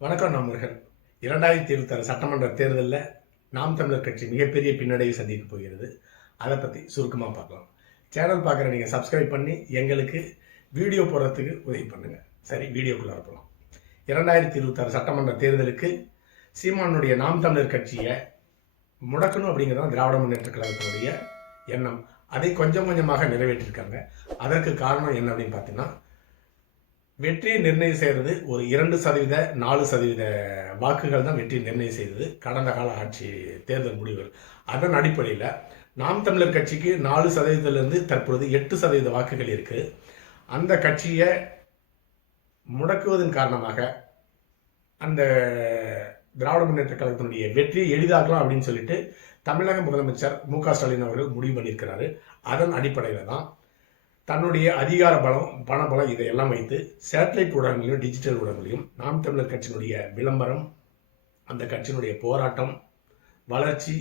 வணக்கம் நண்பர்கள். 2026 சட்டமன்ற தேர்தலில் நாம் தமிழர் கட்சி மிகப்பெரிய பின்னடைவை சந்திக்க போகிறது. அதை பற்றி சுருக்கமாக பார்க்கலாம். சேனல் பார்க்குற நீங்கள் சப்ஸ்கிரைப் பண்ணி எங்களுக்கு வீடியோ போடுறதுக்கு உதவி பண்ணுங்கள். சரி, வீடியோக்குள்ளே போகலாம். 2026 சட்டமன்ற தேர்தலுக்கு சீமானுடைய நாம் தமிழர் கட்சியை முடக்கணும் அப்படிங்கிறது திராவிட முன்னேற்ற கழகத்தினுடைய எண்ணம். அதை கொஞ்சம் கொஞ்சமாக நிறைவேற்றிருக்காங்க. அதற்கு காரணம் என்ன அப்படின்னு பார்த்தீங்கன்னா, வெற்றியை நிர்ணயம் செய்கிறது ஒரு 2% 4% வாக்குகள் தான் வெற்றி நிர்ணயம் செய்தது கடந்த கால ஆட்சி தேர்தல் முடிவுகள். அதன் அடிப்படையில் நாம் தமிழர் கட்சிக்கு 4%லிருந்து தற்பொழுது 8% வாக்குகள் இருக்கு. அந்த கட்சியை முடக்குவதன் காரணமாக அந்த திராவிட முன்னேற்ற கழகத்தினுடைய வெற்றியை எளிதாக்கலாம் அப்படின்னு சொல்லிட்டு தமிழக முதலமைச்சர் மு.க. ஸ்டாலின் அவர்கள் முடிவு பண்ணியிருக்கிறாரு. அதன் அடிப்படையில் தான் தன்னுடைய அதிகார பலம், பணபலம் இதையெல்லாம் வைத்து சேட்டலைட் ஊடகங்களையும் டிஜிட்டல் ஊடகங்களையும் நாம் தமிழர் கட்சியினுடைய விளம்பரம், அந்த கட்சியினுடைய போராட்டம், வளர்ச்சி,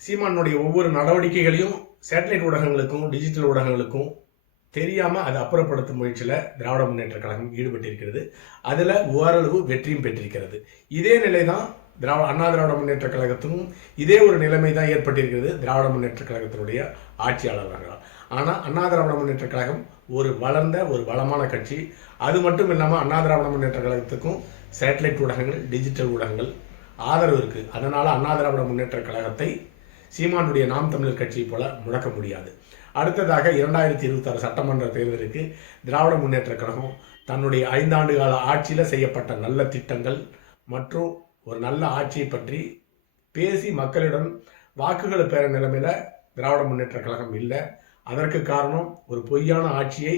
சீமானுடைய ஒவ்வொரு நடவடிக்கைகளையும் சேட்டலைட் ஊடகங்களுக்கும் டிஜிட்டல் ஊடகங்களுக்கும் தெரியாமல் அதை அப்புறப்படுத்தும் முயற்சியில் திராவிட முன்னேற்ற கழகம் ஈடுபட்டிருக்கிறது. அதில் ஓரளவு வெற்றியும் பெற்றிருக்கிறது. இதே நிலை தான் அண்ணா திராவிட முன்னேற்ற கழகத்துக்கும் இதே ஒரு நிலைமை தான் ஏற்பட்டிருக்கிறது திராவிட முன்னேற்ற கழகத்தினுடைய ஆட்சியாளர்களால். ஆனால் அண்ணா திராவிட முன்னேற்ற கழகம் ஒரு வளர்ந்த ஒரு வளமான கட்சி. அது மட்டும் இல்லாமல் அண்ணா திராவிட முன்னேற்ற கழகத்துக்கும் சேட்டலைட் ஊடகங்கள், டிஜிட்டல் ஊடகங்கள் ஆதரவு இருக்குது. அதனால் அண்ணா திராவிட முன்னேற்ற கழகத்தை சீமானுடைய நாம் தமிழர் கட்சியை போல முடக்க முடியாது. அடுத்ததாக 2026 சட்டமன்ற தேர்தலுக்கு திராவிட முன்னேற்ற கழகம் தன்னுடைய 5 ஆண்டு கால ஆட்சியில் செய்யப்பட்ட நல்ல திட்டங்கள் மற்றும் ஒரு நல்ல ஆட்சியை பற்றி பேசி மக்களிடம் வாக்குகளை பெற நிலைமையில திராவிட முன்னேற்ற கழகம் இல்லை. அதற்கு காரணம் ஒரு பொய்யான ஆட்சியை,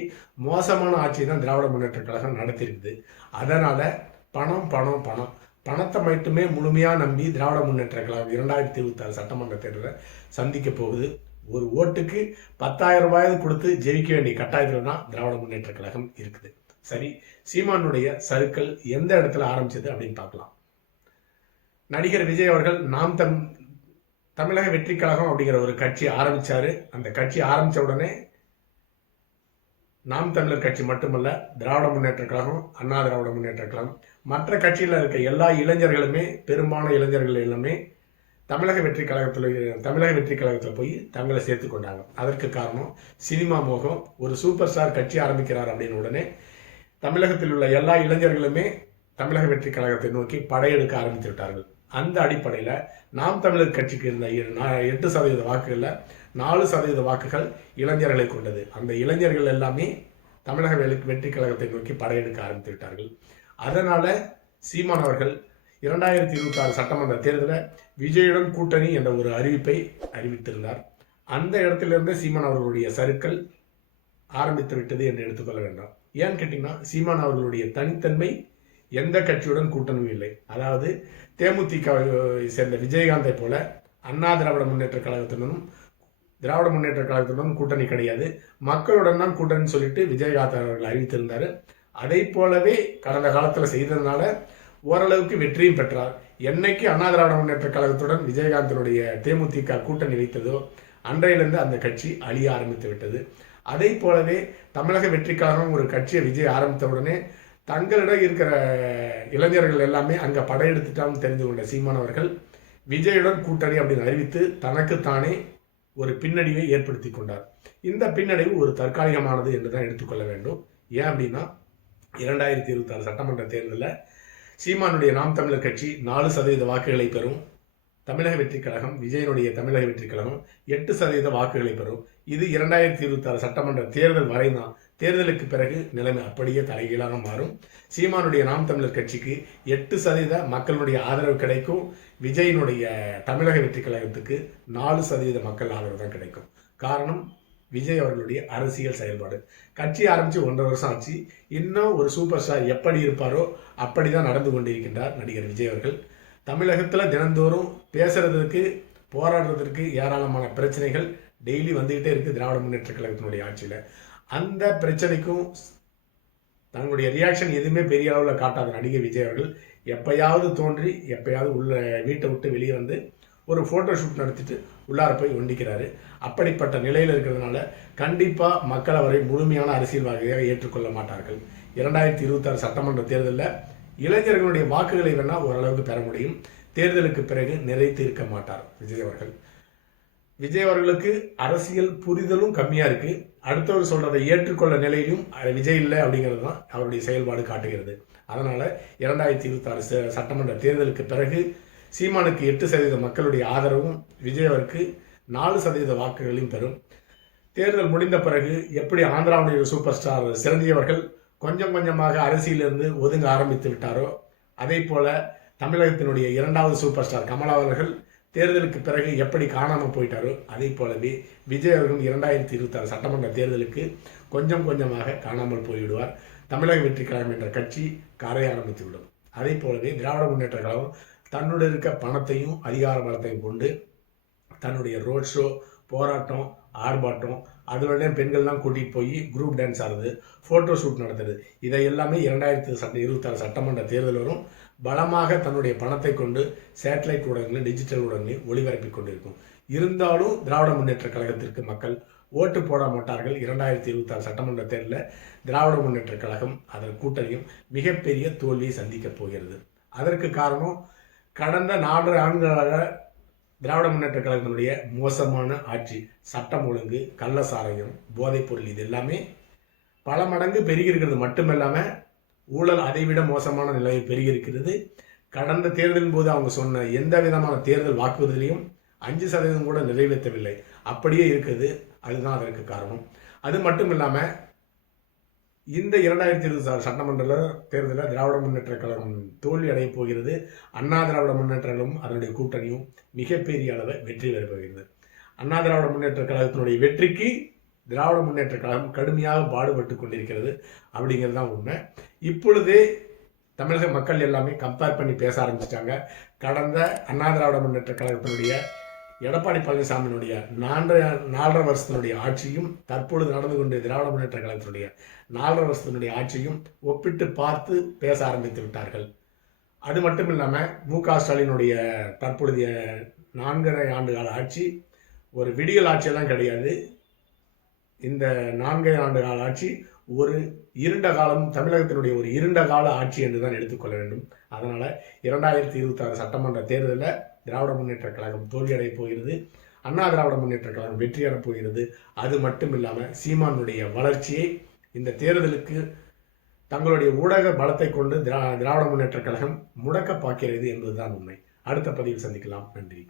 மோசமான ஆட்சியை தான் திராவிட முன்னேற்ற கழகம் நடத்தியிருக்குது. அதனால பணம் பணம் பணம் பணத்தை மட்டுமே முழுமையாக நம்பி திராவிட முன்னேற்ற கழகம் 2026 சட்டமன்ற தேர்தலை சந்திக்க போகுது. ஒரு ஓட்டுக்கு 10,000 ரூபாய் கொடுத்து ஜெயிக்க வேண்டிய கட்டாயத்தில் தான் திராவிட முன்னேற்ற கழகம் இருக்குது. சரி, சீமானுடைய சறுக்கல் எந்த இடத்துல ஆரம்பிச்சது அப்படின்னு பார்க்கலாம். நடிகர் விஜய் அவர்கள் தமிழக வெற்றி கழகம் அப்படிங்கிற ஒரு கட்சி ஆரம்பிச்சாரு. அந்த கட்சி ஆரம்பிச்ச உடனே நாம் தமிழர் கட்சி மட்டுமல்ல, திராவிட முன்னேற்ற கழகம், அண்ணா திராவிட முன்னேற்ற கழகம், மற்ற கட்சியில் இருக்க எல்லா இளைஞர்களுமே, பெரும்பாலான இளைஞர்கள் எல்லாமே தமிழக வெற்றி கழகத்தில் போய் தங்களை சேர்த்து கொண்டாங்க. அதற்கு காரணம் சினிமா மோகம். ஒரு சூப்பர் ஸ்டார் கட்சி ஆரம்பிக்கிறார் அப்படின்னு உடனே தமிழகத்தில் உள்ள எல்லா இளைஞர்களுமே தமிழக வெற்றி கழகத்தை நோக்கி படையெடுக்க ஆரம்பித்து விட்டார்கள். அந்த அடிப்படையில் நாம் தமிழர் கட்சிக்கு இருந்த 8% வாக்குகளில் 4% வாக்குகள் இளைஞர்களை கொண்டது. அந்த இளைஞர்கள் எல்லாமே தமிழக வெற்றி கழகத்தை நோக்கி படையெடுக்க ஆரம்பித்து விட்டார்கள். அதனால சீமான் அவர்கள் 2026 சட்டமன்ற தேர்தலில் விஜயுடன் கூட்டணி என்ற ஒரு அறிவிப்பை அறிவித்திருந்தார். அந்த இடத்திலிருந்து சீமான் அவர்களுடைய சறுக்கல் ஆரம்பித்து விட்டது என்று எடுத்துக்கொள்ள வேண்டாம். ஏன்னு கேட்டீங்கன்னா, சீமான் அவர்களுடைய தனித்தன்மை எந்த கட்சியுடன் கூட்டணியும் இல்லை. அதாவது தேமுதிக சேர்ந்த விஜயகாந்தை போல அண்ணா திராவிட முன்னேற்ற கழகத்துடன் கூட்டணி கிடையாது. மக்களுடன் தான் கூட்டணி சொல்லிட்டு விஜயகாந்த் அவர்கள் அறிவித்திருந்தார். அதை போலவே கடந்த காலத்தில் செய்ததுனால ஓரளவுக்கு வெற்றியும் பெற்றார். என்னைக்கு அண்ணா திராவிட முன்னேற்ற கழகத்துடன் விஜயகாந்தினுடைய தேமுதிக கூட்டணி வைத்ததோ அன்றையிலிருந்து அந்த கட்சி அழிய ஆரம்பித்து விட்டது. அதை போலவே தமிழக வெற்றி கழகம் ஒரு கட்சியை விஜய் ஆரம்பித்த உடனே தங்களிடம் இருக்கிற இளைஞர்கள் எல்லாமே அங்கே படையெடுத்துட்டான்னு தெரிந்து கொண்ட சீமான் அவர்கள் விஜயுடன் கூட்டணி அப்படின்னு அறிவித்து தனக்குத்தானே ஒரு பின்னடைவை ஏற்படுத்தி கொண்டார். இந்த பின்னடைவு ஒரு தற்காலிகமானது என்று தான் எடுத்துக்கொள்ள வேண்டும். ஏன் அப்படின்னா, 2026 சட்டமன்ற தேர்தலில் சீமானுடைய நாம் தமிழர் கட்சி 4% வாக்குகளை பெறும். தமிழக வெற்றி கழகம், விஜயனுடைய தமிழக வெற்றி கழகம் 8% வாக்குகளை பெறும். இது 2026 சட்டமன்ற தேர்தல் வரை தான். தேர்தலுக்கு பிறகு நிலைமை அப்படியே தலைகீழாக மாறும். சீமானுடைய நாம் தமிழர் கட்சிக்கு 8% மக்களுடைய ஆதரவு கிடைக்கும். விஜயனுடைய தமிழக வெற்றி கழகத்துக்கு 4% மக்கள் ஆதரவு தான் கிடைக்கும். காரணம், விஜய் அவர்களுடைய அரசியல் செயல்பாடு. கட்சி ஆரம்பித்து 1.5 வருஷம் ஆச்சு. இன்னும் ஒரு சூப்பர் ஸ்டார் எப்படி இருப்பாரோ அப்படிதான் நடந்து கொண்டிருக்கின்றார் நடிகர் விஜய் அவர்கள். தமிழகத்தில் தினந்தோறும் பேசுறதுக்கு, போராடுறதுக்கு ஏராளமான பிரச்சனைகள் டெய்லி வந்துகிட்டே இருக்கு திராவிட முன்னேற்ற கழகத்தினுடைய ஆட்சியில். அந்த பிரச்சனைக்கும் தன்னுடைய ரியாக்ஷன் எதுவுமே பெரிய அளவில் காட்டாத நடிகர் விஜய் அவர்கள் எப்பயாவது தோன்றி எப்பயாவது வீட்டை விட்டு வெளியே வந்து ஒரு ஃபோட்டோ ஷூட் நடத்திட்டு உள்ளார போய் ஒண்டிக்கிறாரு. அப்படிப்பட்ட நிலையில் இருக்கிறதுனால கண்டிப்பாக மக்கள் அவரை முழுமையான அரசியல்வாதியாக ஏற்றுக்கொள்ள மாட்டார்கள். 2026 சட்டமன்ற தேர்தலில் இளைஞர்களுடைய வாக்குகளை வேணா ஓரளவுக்கு பெற முடியும். தேர்தலுக்கு பிறகு நிறைத்து இருக்க மாட்டார் விஜய் அவர்கள். விஜய் அவர்களுக்கு அரசியல் புரிதலும் கம்மியா இருக்கு. அடுத்தவர் சொல்றதை ஏற்றுக்கொள்ள நிலையிலும் விஜய் இல்லை அப்படிங்கிறது தான் அவருடைய செயல்பாடு காட்டுகிறது. அதனால 2026 சட்டமன்ற தேர்தலுக்கு பிறகு சீமானுக்கு 8% மக்களுடைய ஆதரவும் விஜய் அவருக்கு 4% வாக்குகளையும் பெறும். தேர்தல் முடிந்த பிறகு எப்படி ஆந்திராவுடைய சூப்பர் ஸ்டார் சிரஞ்சீவி அவர்கள் கொஞ்சம் கொஞ்சமாக அரசியலிருந்து ஒதுங்க ஆரம்பித்து விட்டாரோ, அதே போல தமிழகத்தினுடைய 2வது சூப்பர் ஸ்டார் கமலா அவர்கள் தேர்தலுக்கு பிறகு எப்படி காணாமல் போயிட்டாரோ, அதே போலவே விஜய் அவர்கள் 2026 சட்டமன்ற தேர்தலுக்கு கொஞ்சம் கொஞ்சமாக காணாமல் போய்விடுவார். தமிழக வெற்றி கழகம் என்ற கட்சி காரைய ஆரம்பித்து விடும். அதே போலவே திராவிட முன்னேற்ற கழகம் தன்னுடைய இருக்க பணத்தையும் அதிகார பலத்தையும் கொண்டு தன்னுடைய ரோட் ஷோ, போராட்டம், ஆர்ப்பாட்டம், அதனுடைய பெண்கள்லாம் கூட்டிகிட்டு போய் குரூப் டான்ஸ் ஆடுறது, ஃபோட்டோ ஷூட் நடத்துறது, இதை எல்லாமே 2026 சட்டமன்ற தேர்தல் வரும் பலமாக தன்னுடைய பணத்தை கொண்டு சேட்டலைட் ஊடகங்களில், டிஜிட்டல் ஊடகங்களில் ஒளிபரப்பிக் கொண்டிருக்கும். இருந்தாலும் திராவிட முன்னேற்ற கழகத்திற்கு மக்கள் ஓட்டு போட மாட்டார்கள். 2026 சட்டமன்ற தேர்தலில் திராவிட முன்னேற்ற கழகம் அதன் கூட்டணியும் மிகப்பெரிய தோல்வியை சந்திக்கப் போகிறது. அதற்கு காரணம் கடந்த 4 ஆண்டுகளாக திராவிட முன்னேற்ற கழகத்தினுடைய மோசமான ஆட்சி, சட்டம் ஒழுங்கு, கள்ளசாராயம், போதைப் பொருள், இது எல்லாமே பல மடங்கு பெருகி இருக்கிறது மட்டுமில்லாமல் ஊழல் அதைவிட மோசமான நிலையை பெருகியிருக்கிறது. கடந்த தேர்தலின் போது அவங்க சொன்ன எந்த விதமான தேர்தல் வாக்குறுதியிலையும் 5% கூட நிறைவேற்றவில்லை. அப்படியே இருக்குது. அதுதான் அதற்கு காரணம். அது மட்டும் இல்லாமல் இந்த 2026 சட்டமன்ற தேர்தலில் திராவிட முன்னேற்ற கழகம் தோல்வி அடைய போகிறது. அண்ணா திராவிட முன்னேற்றங்களும் அதனுடைய கூட்டணியும் மிகப்பெரிய அளவை வெற்றி பெற போகிறது. அண்ணா திராவிட முன்னேற்ற கழகத்தினுடைய வெற்றிக்கு திராவிட முன்னேற்ற கழகம் கடுமையாக பாடுபட்டு கொண்டிருக்கிறது அப்படிங்கிறது தான் உண்மை. இப்பொழுதே தமிழக மக்கள் எல்லாமே கம்பேர் பண்ணி பேச ஆரம்பிச்சிட்டாங்க. கடந்த அண்ணா திராவிட முன்னேற்ற கழகத்தினுடைய எடப்பாடி பழனிசாமியினுடைய 4.5 வருஷத்தினுடைய ஆட்சியும் தற்பொழுது நடந்து கொண்ட திராவிட முன்னேற்ற கழகத்தினுடைய 4.5 வருஷத்தினுடைய ஆட்சியும் ஒப்பிட்டு பார்த்து பேச ஆரம்பித்து விட்டார்கள். அது மட்டும் இல்லாமல் மு.க. ஸ்டாலினுடைய தற்பொழுதைய 4.5 ஆண்டு கால ஆட்சி ஒரு விடியல் ஆட்சியெல்லாம் கிடையாது. இந்த 4 ஆண்டு கால ஆட்சி ஒரு இருண்ட காலம், தமிழகத்தினுடைய ஒரு இருண்ட கால ஆட்சி என்று தான் எடுத்துக்கொள்ள வேண்டும். அதனால் 2026 சட்டமன்ற தேர்தலில் திராவிட முன்னேற்ற கழகம் தோல்வியடைய போகிறது. அண்ணா திராவிட முன்னேற்ற கழகம் வெற்றியடைப் போகிறது. அது மட்டும் இல்லாமல் சீமானுடைய வளர்ச்சியை இந்த தேர்தலுக்கு தங்களுடைய ஊடக பலத்தை கொண்டு திராவிட முன்னேற்ற கழகம் முடக்க பார்க்கிறது என்பதுதான் உண்மை. அடுத்த பதிவில் சந்திக்கலாம். நன்றி.